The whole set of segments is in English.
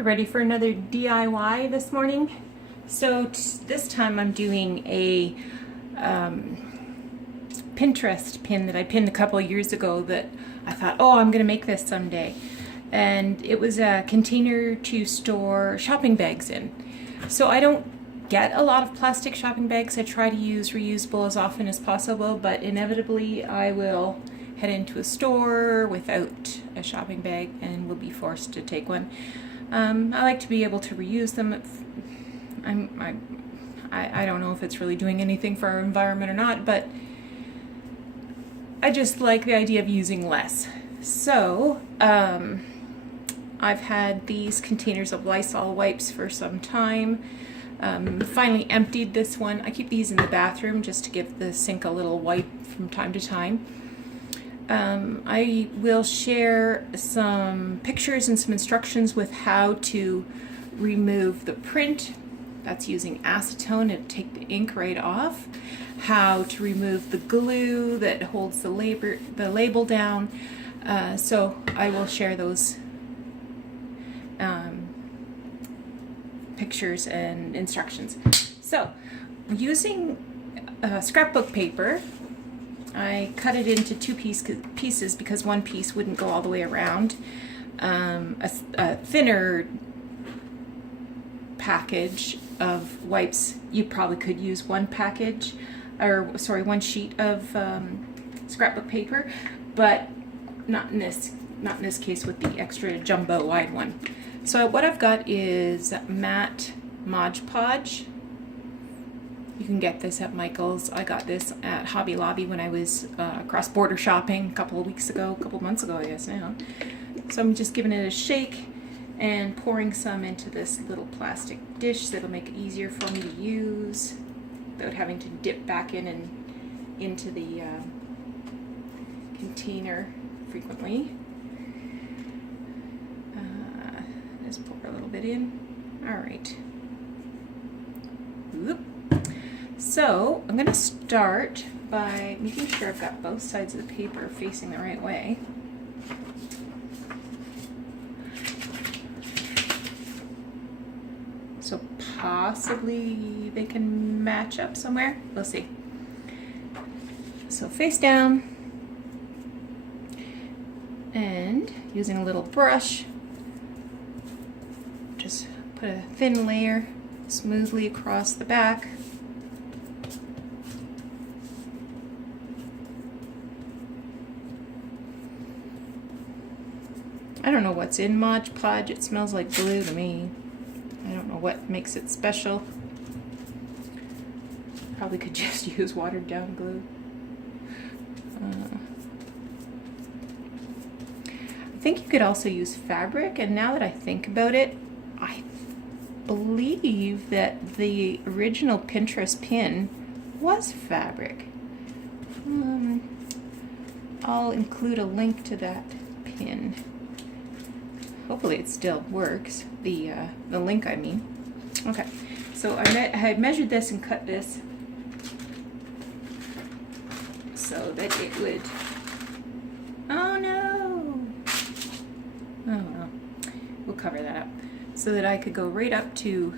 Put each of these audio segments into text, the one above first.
You ready for another DIY this morning? So this time I'm doing a Pinterest pin that I pinned a couple years ago that I thought, oh, I'm gonna make this someday. And it was a container to store shopping bags in. So I don't get a lot of plastic shopping bags. I try to use reusable as often as possible, but inevitably I will head into a store without a shopping bag and will be forced to take one. I like to be able to reuse them. I don't know if it's really doing anything for our environment or not, but I just like the idea of using less. So I've had these containers of Lysol wipes for some time. Finally emptied this one. I keep these in the bathroom just to give the sink a little wipe from time to time. I will share some pictures and some instructions with how to remove the print. That's using acetone to take the ink right off. How to remove the glue that holds the label down. So I will share those pictures and instructions. So using scrapbook paper, I cut it into two pieces because one piece wouldn't go all the way around. A thinner package of wipes, you probably could use one sheet of scrapbook paper, but not in this case with the extra jumbo wide one. So what I've got is matte Mod Podge. You can get this at Michael's. I got this at Hobby Lobby when I was cross-border shopping a couple of months ago, I guess now. So I'm just giving it a shake and pouring some into this little plastic dish that'll make it easier for me to use without having to dip back in and into the container frequently. Just pour a little bit in. All right. Whoop. So I'm going to start by making sure I've got both sides of the paper facing the right way. So possibly they can match up somewhere. We'll see. So face down, and using a little brush, just put a thin layer smoothly across the back. I don't know what's in Mod Podge. It smells like glue to me. I don't know what makes it special. Probably could just use watered down glue. I think you could also use fabric, and now that I think about it, I believe that the original Pinterest pin was fabric. I'll include a link to that pin. Hopefully it still works, the link I mean. Okay, so I had measured this and cut this so that it would, oh no, oh well, we'll cover that up, so that I could go right up to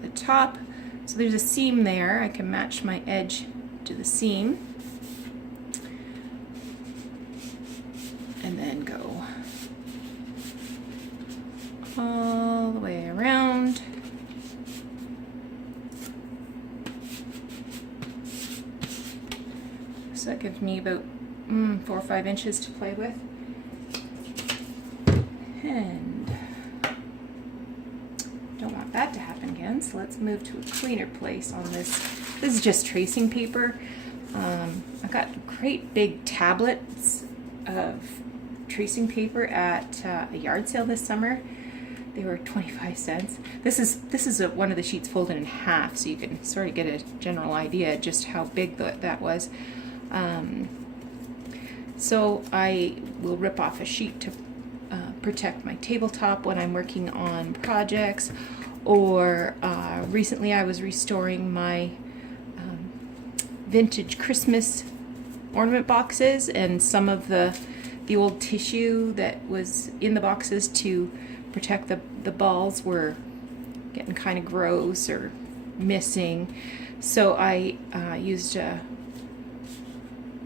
the top. So there's a seam there, I can match my edge to the seam, and then go all the way around. So that gives me about 4 or 5 inches to play with. And don't want that to happen again, so let's move to a cleaner place on this. This is just tracing paper. I got great big tablets of tracing paper at a yard sale this summer. They were 25 cents. This is one of the sheets folded in half, so you can sort of get a general idea just how big that was. So I will rip off a sheet to protect my tabletop when I'm working on projects, or recently I was restoring my vintage Christmas ornament boxes, and some of the the old tissue that was in the boxes to protect the balls were getting kind of gross or missing. So I used a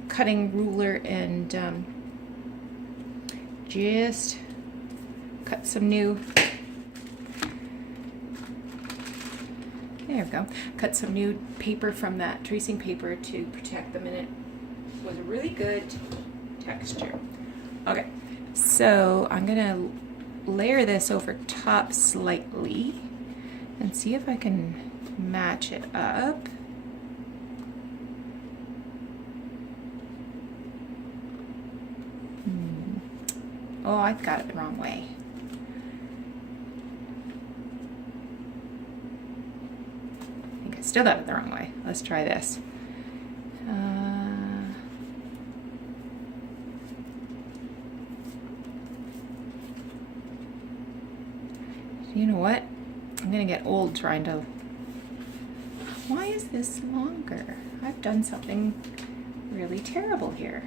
cutting ruler and just cut some new, there we go, cut some new paper from that tracing paper to protect them, and it was a really good texture. Okay, so I'm gonna layer this over top slightly and see if I can match it up. Oh, I've got it the wrong way. I think I still got it the wrong way. Let's try this. You know what? I'm gonna get old trying to... Why is this longer? I've done something really terrible here.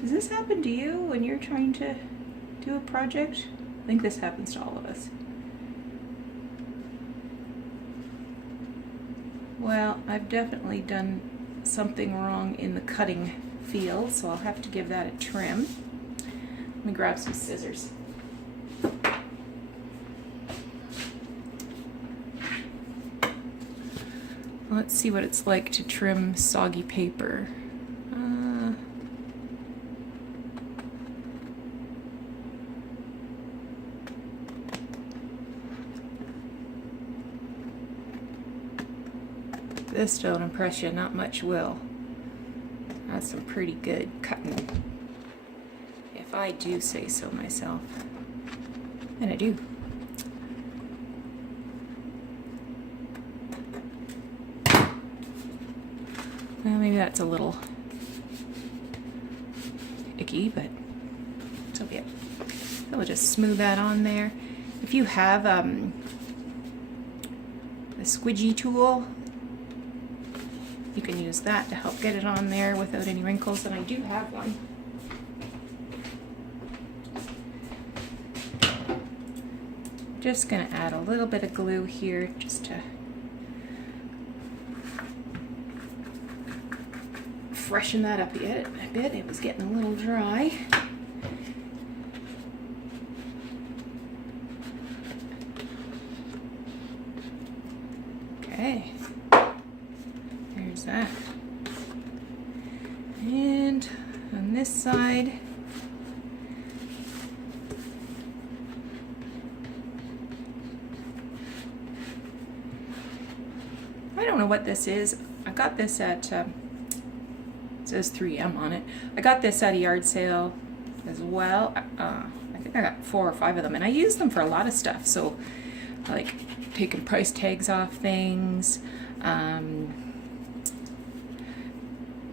Does this happen to you when you're trying to do a project? I think this happens to all of us. Well, I've definitely done something wrong in the cutting field, so I'll have to give that a trim. Let me grab some scissors. Let's see what it's like to trim soggy paper. This don't impress you, not much will. That's some pretty good cutting, if I do say so myself. And I do. Well, maybe that's a little icky, but so be it. So we'll just smooth that on there. If you have a squidgy tool, you can use that to help get it on there without any wrinkles, and I do have one. Just gonna add a little bit of glue here just to freshen that up a bit. It was getting a little dry. Okay. There's that. And on this side, I don't know what this is. I got this at, it says 3M on it. I got this at a yard sale as well. I think I got 4 or 5 of them, and I use them for a lot of stuff. So, like taking price tags off things,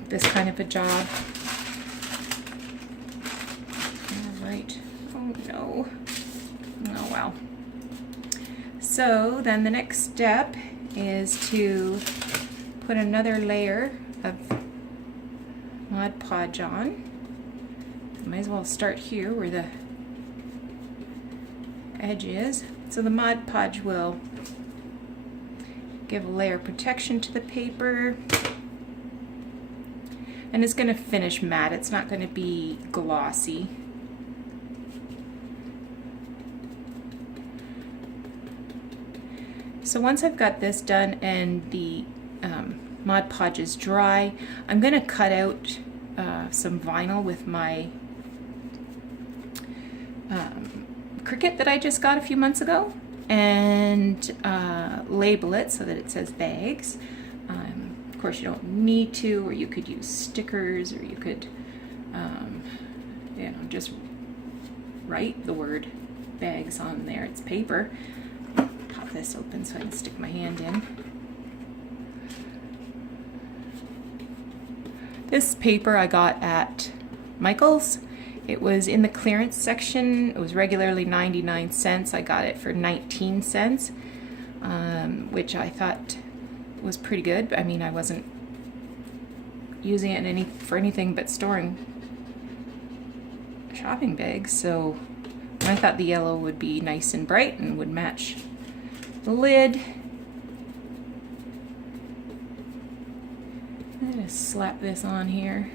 this kind of a job. All right. Oh no. Oh well. So then the next step is to put another layer of Mod Podge on. Might as well start here where the edge is. So the Mod Podge will give a layer of protection to the paper, and it's going to finish matte. It's not going to be glossy. So once I've got this done and the Mod Podge is dry, I'm going to cut out some vinyl with my Cricut that I just got a few months ago, and label it so that it says bags. Of course, you don't need to, or you could use stickers, or you could you know, just write the word bags on there. It's paper. Pop this open so I can stick my hand in. This paper I got at Michael's. It was in the clearance section. It was regularly 99 cents. I got it for 19 cents, which I thought was pretty good. I mean, I wasn't using it for anything but storing shopping bags, so I thought the yellow would be nice and bright and would match the lid. I'm gonna slap this on here.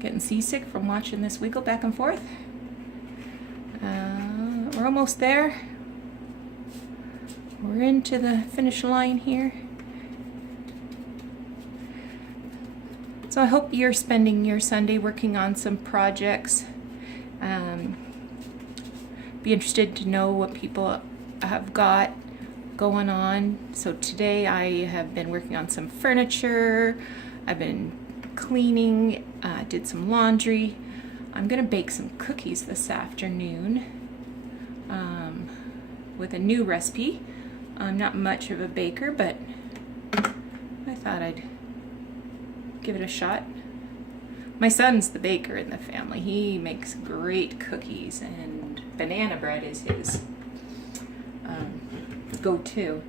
Getting seasick from watching this wiggle back and forth. We're almost there. We're into the finish line here. So I hope you're spending your Sunday working on some projects. Be interested to know what people have got going on. So today I have been working on some furniture. I've been cleaning, did some laundry. I'm gonna bake some cookies this afternoon with a new recipe. I'm not much of a baker, but I thought I'd give it a shot. My son's the baker in the family. He makes great cookies, and banana bread is his go-to.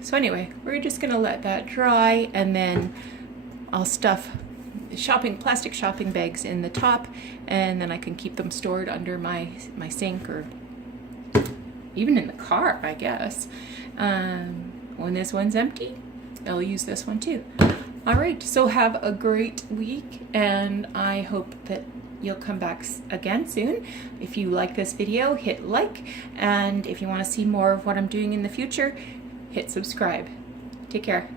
So anyway, we're just gonna let that dry, and then I'll stuff plastic shopping bags in the top, and then I can keep them stored under my sink, or even in the car, I guess. When this one's empty, I'll use this one too. All right, so have a great week, and I hope that you'll come back again soon. If you like this video, hit like, and if you want to see more of what I'm doing in the future, hit subscribe. Take care.